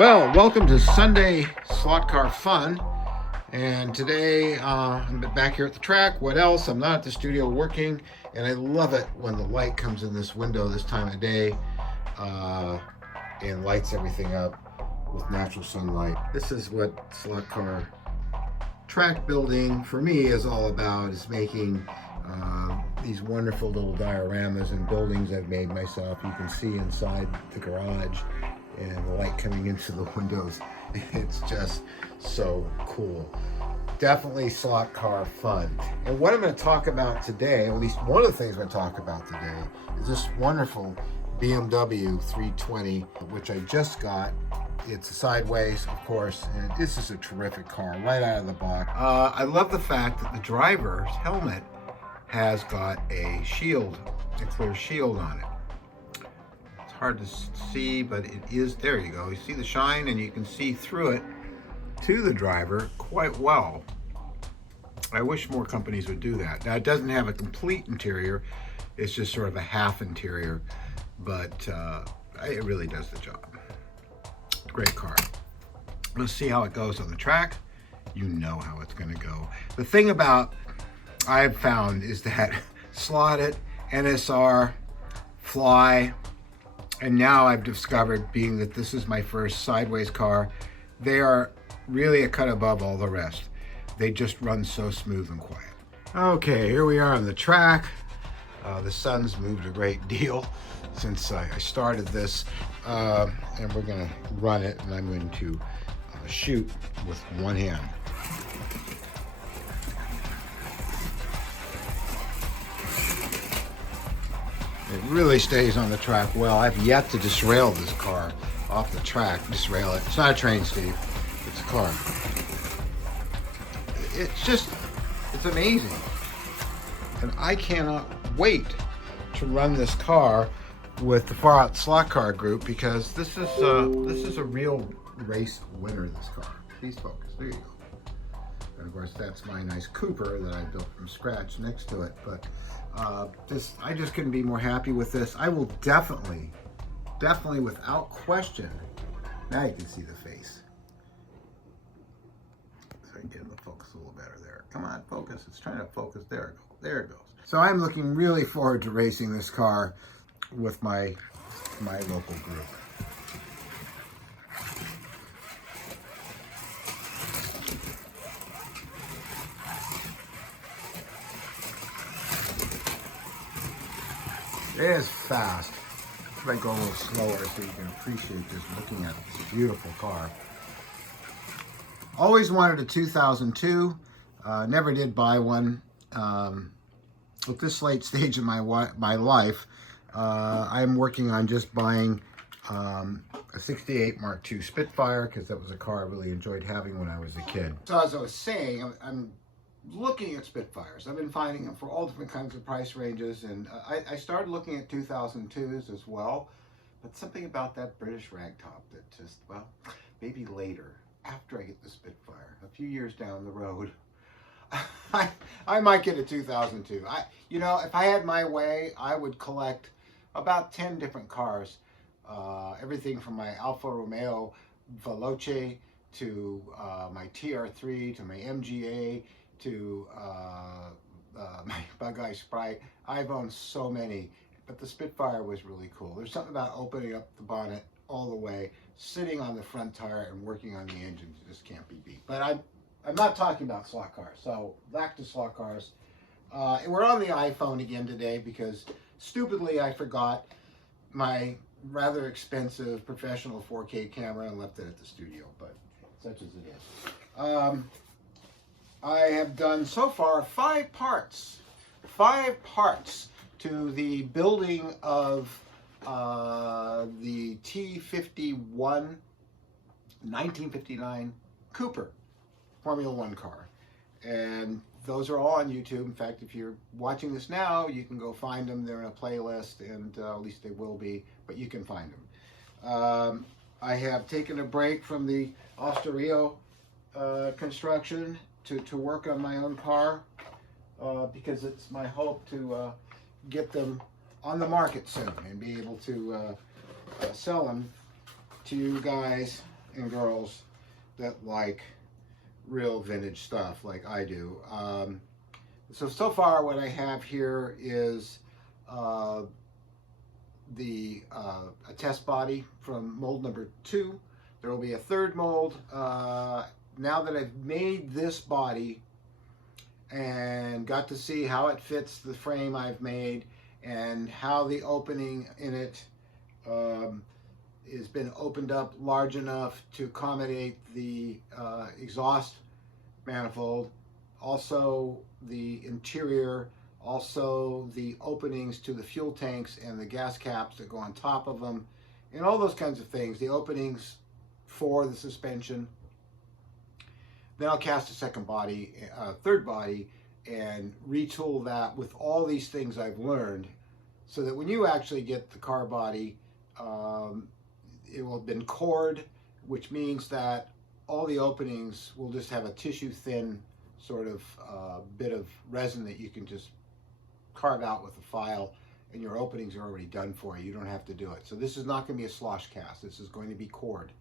Well, welcome to Sunday Slot Car Fun. And today I'm back here at the track. What else? I'm not at the studio working, and I love it when the light comes in this window this time of day and lights everything up with natural sunlight. This is what slot car track building for me is all about, is making these wonderful little dioramas and buildings I've made myself. You can see inside the garage and the light coming into the windows. It's just so cool. Definitely slot car fun. And what I'm going to talk about today, at least one of the things I'm going to talk about today, is this wonderful BMW 320, which I just got. It's a sideways, of course, and this is a terrific car right out of the box. I love the fact that the driver's helmet has got a shield, a clear shield on it. It's hard to see, but it is, there you go. You see the shine, and you can see through it to the driver quite well. I wish more companies would do that. Now, it doesn't have a complete interior. It's just sort of a half interior, but it really does the job. Great car. Let's see how it goes on the track. You know how it's going to go. The thing about I've found is that Slot It, NSR, Fly, and now I've discovered, being that this is my first sideways car, they are really a cut above all the rest. They just run so smooth and quiet. Okay, here we are on the track. The sun's moved a great deal since I started this, and we're going to run it, and I'm going to shoot with one hand. It really stays on the track well. I've yet to disrail this car off the track. Disrail it. It's not a train, Steve. It's a car. It's amazing. And I cannot wait to run this car with the Far Out Slot Car group, because this is a real race winner, this car. Please focus. There you go. And of course, that's my nice Cooper that I built from scratch next to it. But I just couldn't be more happy with this. I will definitely, without question, now you can see the face. So I can get the focus a little better there. Come on, focus. It's trying to focus. There it goes. There it goes. So I'm looking really forward to racing this car with my local group. It is fast. If I go a little slower so you can appreciate just looking at this beautiful car. Always wanted a 2002. Never did buy one. At this late stage in my life, I'm working on just buying a 68 Mark II Spitfire, because that was a car I really enjoyed having when I was a kid. So as I was saying, I'm looking at Spitfires. I've been finding them for all different kinds of price ranges, and I started looking at 2002s as well, but something about that British ragtop that just, well, maybe later, after I get the Spitfire, a few years down the road, I might get a 2002. If I had my way, I would collect about 10 different cars, everything from my Alfa Romeo Veloce to my TR3 to my MGA to my Bug-Eye Sprite. I've owned so many, but the Spitfire was really cool. There's something about opening up the bonnet all the way, sitting on the front tire and working on the engine that just can't be beat. But I'm not talking about slot cars, so back to slot cars. We're on the iPhone again today because stupidly I forgot my rather expensive professional 4K camera and left it at the studio, but such as it is. I have done so far 5 parts to the building of the T51 1959 Cooper Formula One car, and those are all on YouTube. In fact, if you're watching this now, you can go find them. They're in a playlist, and at least they will be, but you can find them. I have taken a break from the Osterio construction to work on my own car, because it's my hope to get them on the market soon and be able to sell them to you guys and girls that like real vintage stuff like I do. So far what I have here is uh, a test body from mold number 2. There will be a third mold. Now that I've made this body and got to see how it fits the frame I've made and how the opening in it has been opened up large enough to accommodate the exhaust manifold, also the interior, also the openings to the fuel tanks and the gas caps that go on top of them, and all those kinds of things, the openings for the suspension. Then I'll cast a second body, third body, and retool that with all these things I've learned, so that when you actually get the car body, it will have been cored, which means that all the openings will just have a tissue thin sort of bit of resin that you can just carve out with a file, and your openings are already done for you. You don't have to do it. So this is not going to be a slosh cast. This is going to be cored.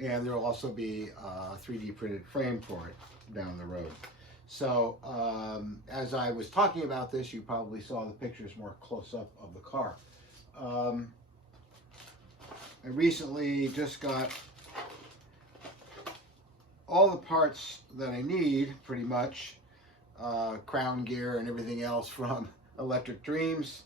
And there will also be a 3D printed frame for it down the road. So as I was talking about this, you probably saw the pictures more close up of the car. I recently just got all the parts that I need, pretty much, crown gear and everything else from Electric Dreams,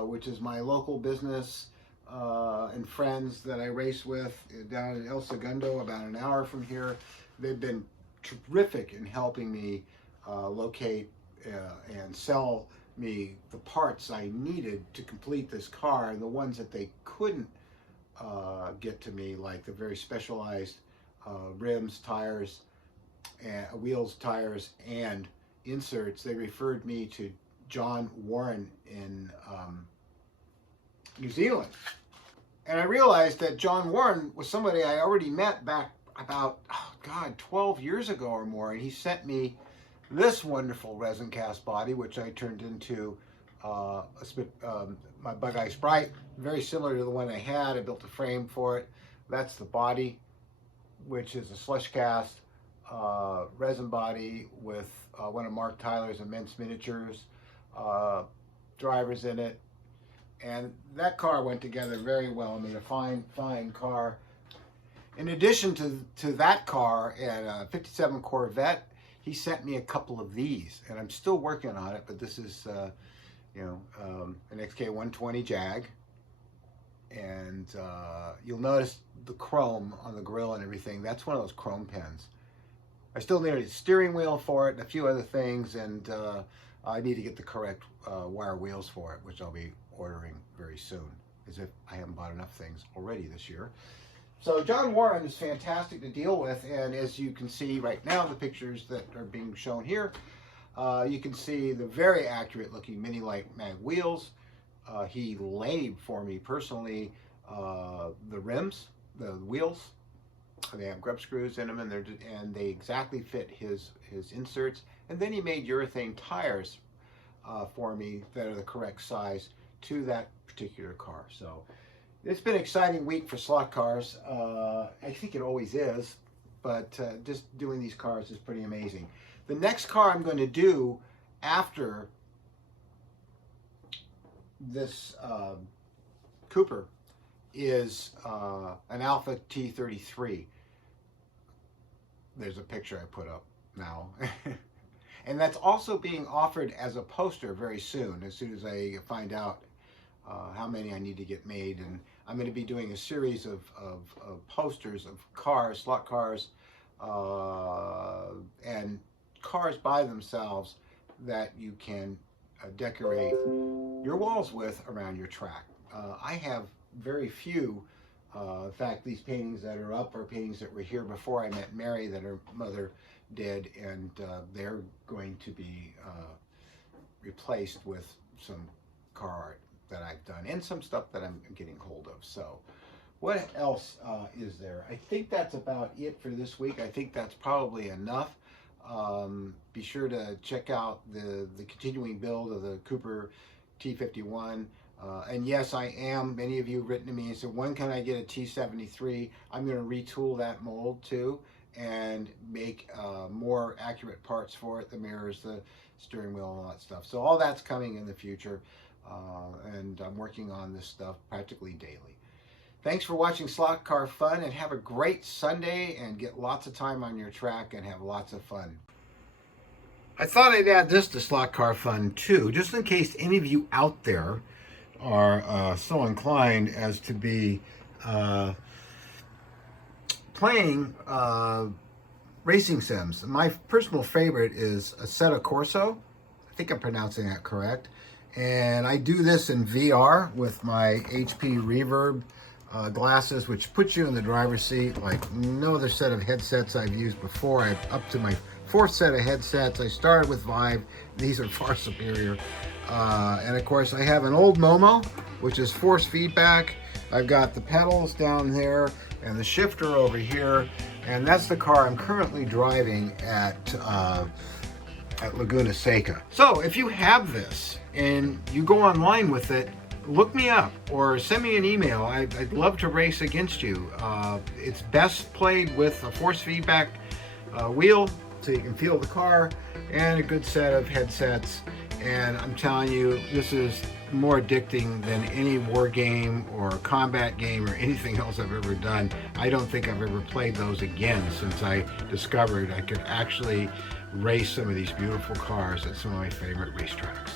which is my local business and friends that I race with down in El Segundo, about an hour from here. They've been terrific in helping me locate and sell me the parts I needed to complete this car, and the ones that they couldn't get to me, like the very specialized rims, tires, and wheels, tires, and inserts. They referred me to John Warren in New Zealand. And I realized that John Warren was somebody I already met back about, 12 years ago or more, and he sent me this wonderful resin cast body, which I turned into my Bug-Eye Sprite, very similar to the one I had. I built a frame for it. That's the body, which is a slush cast resin body with one of Mark Tyler's immense miniatures drivers in it. And that car went together very well. I mean, a fine car. In addition to that car and a 57 Corvette, he sent me a couple of these, and I'm still working on it, but this is, an XK120 Jag. And you'll notice the chrome on the grill and everything. That's one of those chrome pens. I still need a steering wheel for it and a few other things, and I need to get the correct wire wheels for it, which I'll be ordering very soon, as if I haven't bought enough things already this year. So John Warren is fantastic to deal with, and as you can see right now, the pictures that are being shown here, you can see the very accurate looking Mini Lite mag wheels. He laid for me personally the rims, the wheels. They have grub screws in them, and they exactly fit his inserts. And then he made urethane tires for me that are the correct size to that particular car. So it's been an exciting week for slot cars. I think it always is, but just doing these cars is pretty amazing. The next car I'm going to do after this Cooper is an Alfa T33. There's a picture I put up now. And that's also being offered as a poster very soon as I find out how many I need to get made. And I'm going to be doing a series of posters of cars, slot cars, and cars by themselves that you can decorate your walls with around your track. I have very few. In fact, these paintings that are up are paintings that were here before I met Mary that her mother did, and they're going to be replaced with some car art that I've done and some stuff that I'm getting hold of. So what else is there? I think that's about it for this week. I think that's probably enough. Be sure to check out the continuing build of the Cooper T51. And yes, I am. Many of you have written to me and said, when can I get a T73? I'm going to retool that mold too and make more accurate parts for it, the mirrors, the steering wheel, and all that stuff. So all that's coming in the future, and I'm working on this stuff practically daily. Thanks for watching Slot Car Fun, and have a great Sunday and get lots of time on your track and have lots of fun. I thought I'd add this to Slot Car Fun too, just in case any of you out there are so inclined as to be playing racing sims. My personal favorite is Assetto Corsa. I think I'm pronouncing that correct. And I do this in VR with my HP Reverb glasses, which puts you in the driver's seat like no other set of headsets I've used before. I'm up to my 4th set of headsets. I started with Vive. These are far superior. And of course I have an old Momo, which is force feedback. I've got the pedals down there and the shifter over here, and that's the car I'm currently driving at Laguna Seca. So if you have this and you go online with it, look me up or send me an email. I'd love to race against you. It's best played with a force feedback wheel, so you can feel the car, and a good set of headsets. And I'm telling you, this is more addicting than any war game or combat game or anything else I've ever done. I don't think I've ever played those again since I discovered I could actually race some of these beautiful cars at some of my favorite racetracks.